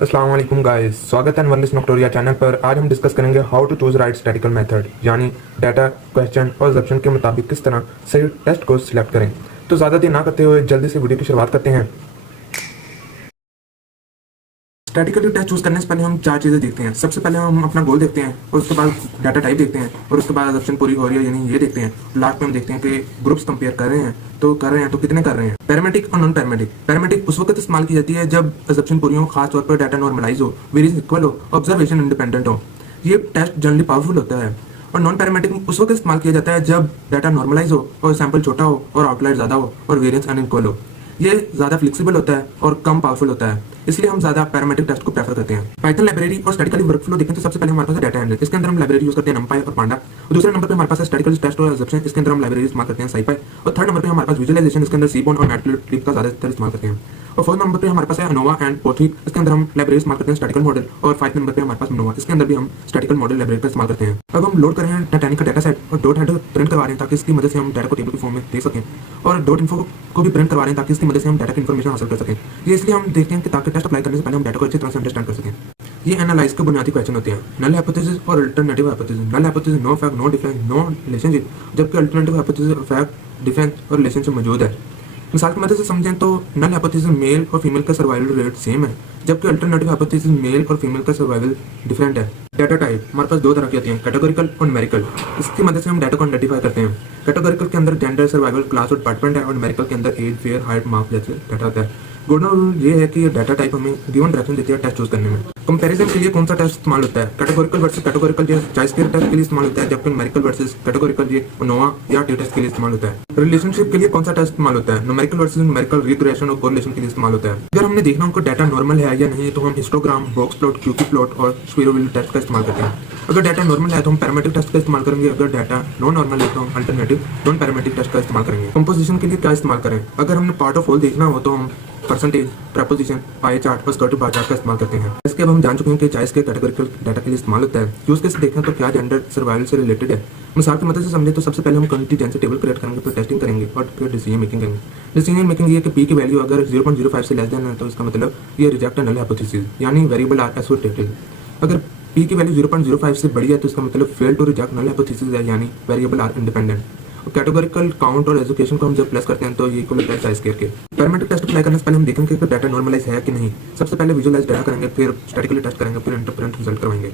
अस्सलाम वालेकुम गाइस, स्वागत है अनवरलिस्ट नोक्टोरिया चैनल पर। आज हम डिस्कस करेंगे how to choose right statical method, यानी डाटा, क्वेश्चन और अजम्पशन के मुताबिक किस तरह सही टेस्ट को सिलेक्ट करें। तो ज़्यादा देर ना करते हुए जल्दी से वीडियो की शुरुआत करते हैं। स्टैटिकली टेस्ट चूज करने से पहले हम चार चीज़ें देखते हैं। सबसे पहले हम अपना गोल देखते हैं और उसके बाद डाटा टाइप देखते हैं और उसके बाद ऑप्शन पूरी हो रही है यानी ये देखते हैं। लास्ट में हम देखते हैं कि ग्रुप्स कंपेयर कर रहे हैं तो कितने कर रहे हैं। पैरामेट्रिक और नॉन पैरामेट्रिक। पैरामेट्रिक उस वक्त इस्तेमाल की जाती है जब ऑप्शन पूरी हो, खासतौर पर डाटा नॉर्मलाइज हो, वेरिएंस इक्वल हो, ऑब्जर्वेशन इंडिपेंडेंट हो। ये टेस्ट जनरली पावरफुल होता है। और नॉन पैरामेट्रिक उस वक्त इस्तेमाल किया जाता है जब डाटा नॉर्मलाइज हो और सैंपल छोटा हो और आउटलायर ज़्यादा हो और वेरिएंस अनइक्वल हो। ये ज़्यादा फ्लेक्सिबल होता है और कम पावरफुल होता है, इसलिए हम ज़्यादा पैरामेट्रिक टेस्ट को प्रेफर करते हैं। पाइथन लाइब्रेरी और स्टैटिकली वर्कफ्लो देखें तो सबसे पहले हमारे पास है डाटा हैंडलर। इसके अंदर हम लाइब्रेरी यूज करते हैं नंपाई और पांडा। और दूसरे नंबर पे हमारे पास है स्टैटिकल टेस्ट और एग्जम्पशन। इसके अंदर हम लाइब्रेरी इस्तेमाल करते हैं साइपाई। और थर्ड नंबर पे हमारे पास विजुअलाइजेशन, इसके अंदर सीबोन और मैटप्लोट्लिब का ज़्यादातर इस्तेमाल करते हैं। और फोर्थ नंबर पे हमारे पास है अनोवा एंड पोथी। इसके अंदर हम लाइब्रेरी इस्तेमाल करते हैं स्टैटिकल मॉडल। और 5 नंबर पे हमारे पास मनोवा, इसके अंदर भी हम स्टैटिकल मॉडल लाइब्रेरी का इस्तेमाल करते हैं। अब हम लोड कर रहे हैं टाइटैनिक का डाटा सेट और डॉट हेडर प्रिंट करवा रहे हैं ताकि इसकी मदद से हम डाटा को टेबल की फॉर्म में देख सकें। और डॉट इन्फो को भी प्रिंट करवा रहे हैं ताकि इसकी मदद से हम डाटा की इन्फॉर्मेशन हासिल कर सकें। ये इसलिए हम देखते हैं कि ताकि टेस्ट अप्लाई करने से पहले हम डाटा को अच्छी तरह से अंडरस्टैंड कर सकें। ये एनालाइज के बुनियादी क्वेश्चन होते हैं। नल हाइपोथेसिस और alternative hypothesis. Null hypothesis no fact, no difference, no relationship, जबकि अल्टरनेटिव हाइपोथेसिस फैक्ट, डिफरेंस और रिलेशनशिप मौजूद है। मिसाल की मदद से समझें तो नल हाइपोथेसिस मेल और फीमेल का सर्वाइवल रेट सेम है, जबकि अल्टरनेटिव हाइपोथेसिस मेल और फीमेल का सर्वाइवल डिफरेंट है। डाटा टाइप हमारे पास दो तरह की होती हैं, कैटेगोरिकल और न्यूमेरिकल। इसकी मदद से हम डाटा को आइडेंटिफाई करते हैं। कैटेगोरिकल के अंदर जेंडर, सर्वाइवल, क्लास और डिपार्टमेंट है और न्यूमेरिकल के अंदर एज, फेयर, हाइट, मार्क्स जैसे डाटा होता है। गोल्डन रूल ये है कि ये डाटा टाइप हमें गिवन डायरेक्शन देती है टेस्ट चूज करने में। कंपैरिजन के लिए कौन सा टेस्ट इस्तेमाल होता है? कैटेगोरिकल वर्सेस कैटेगोरिकल ये चाइस्केयर टेस्ट के लिए इस्तेमाल होता है, जबकि न्यूमेरिकल वर्सेस कैटेगोरिकल ये अनोवा या टी टेस्ट के लिए इस्तेमाल होता है। रिलेशनशिप के लिए कौन सा टेस्ट इस्तेमाल होता है? न्यूमेरिकल वर्सेस न्यूमेरिकल, रिग्रेशन और कोरिलेशन के लिए इस्तेमाल होता है। अगर हमने देखना उनको डाटा नॉर्मल है या नहीं तो हम हिस्टोग्राम, बॉक्स प्लॉट, क्यूकी प्लॉट और स्क्विरोविल टेस्ट का इस्तेमाल करते हैं। अगर डाटा नॉर्मल है तो हम पैरामेट्रिक टेस्ट का इस्तेमाल करेंगे। अगर डाटा नॉन नॉर्मल है तो हम अल्टरनेटिव नॉन पैरामेट्रिक टेस्ट का इस्तेमाल करेंगे। कंपोजिशन के लिए क्या इस्तेमाल करें? अगर हमने पार्ट ऑफ होल देखना हो तो हम परसेंटेज, प्रेपोजिशन, पाई चार्ट और स्कर्टिव बार चार्ट का इस्तेमाल करते हैं। इसके अब हम जान चुके हैं कि चाइस के कैटेगोरिकल डाटा के लिए इस्तेमाल होता है। यूज केस देखें तो क्या जेंडर सर्वाइवल से रिलेटेड है। मिसाल की मदद से समझे तो सबसे पहले हम कंटीजेंसी टेबल क्रिएट करेंगे, फिर टेस्टिंग करेंगे और फिर डिसीजन मेकिंग करेंगे। डिसीजन मेकिंग ये कि पी की वैल्यू अगर 0.05 से लेस देन है तो इसका मतलब ये रिजेक्ट नल हाइपोथेसिस यानी वेरिएबल आर एसोसिएटेड। अगर पी की वैल्यू 0.05 से बड़ी है तो इसका मतलब fail to reject null hypothesis है यानी variable are independent. Categorical, count और एजुकेशन को हम जब प्लस करते हैं तो ये इक्वल होता है चाइस्केयर के। पैरामेट्रिक टेस्ट अप्लाई करने से पहले हम देखेंगे कि डाटा नॉर्मलाइज है कि नहीं। सबसे पहले विजुअलाइज डाटा करेंगे, फिर स्टैटिकली टेस्ट करेंगे, फिर इंटरप्रेट रिजल्ट करवाएंगे।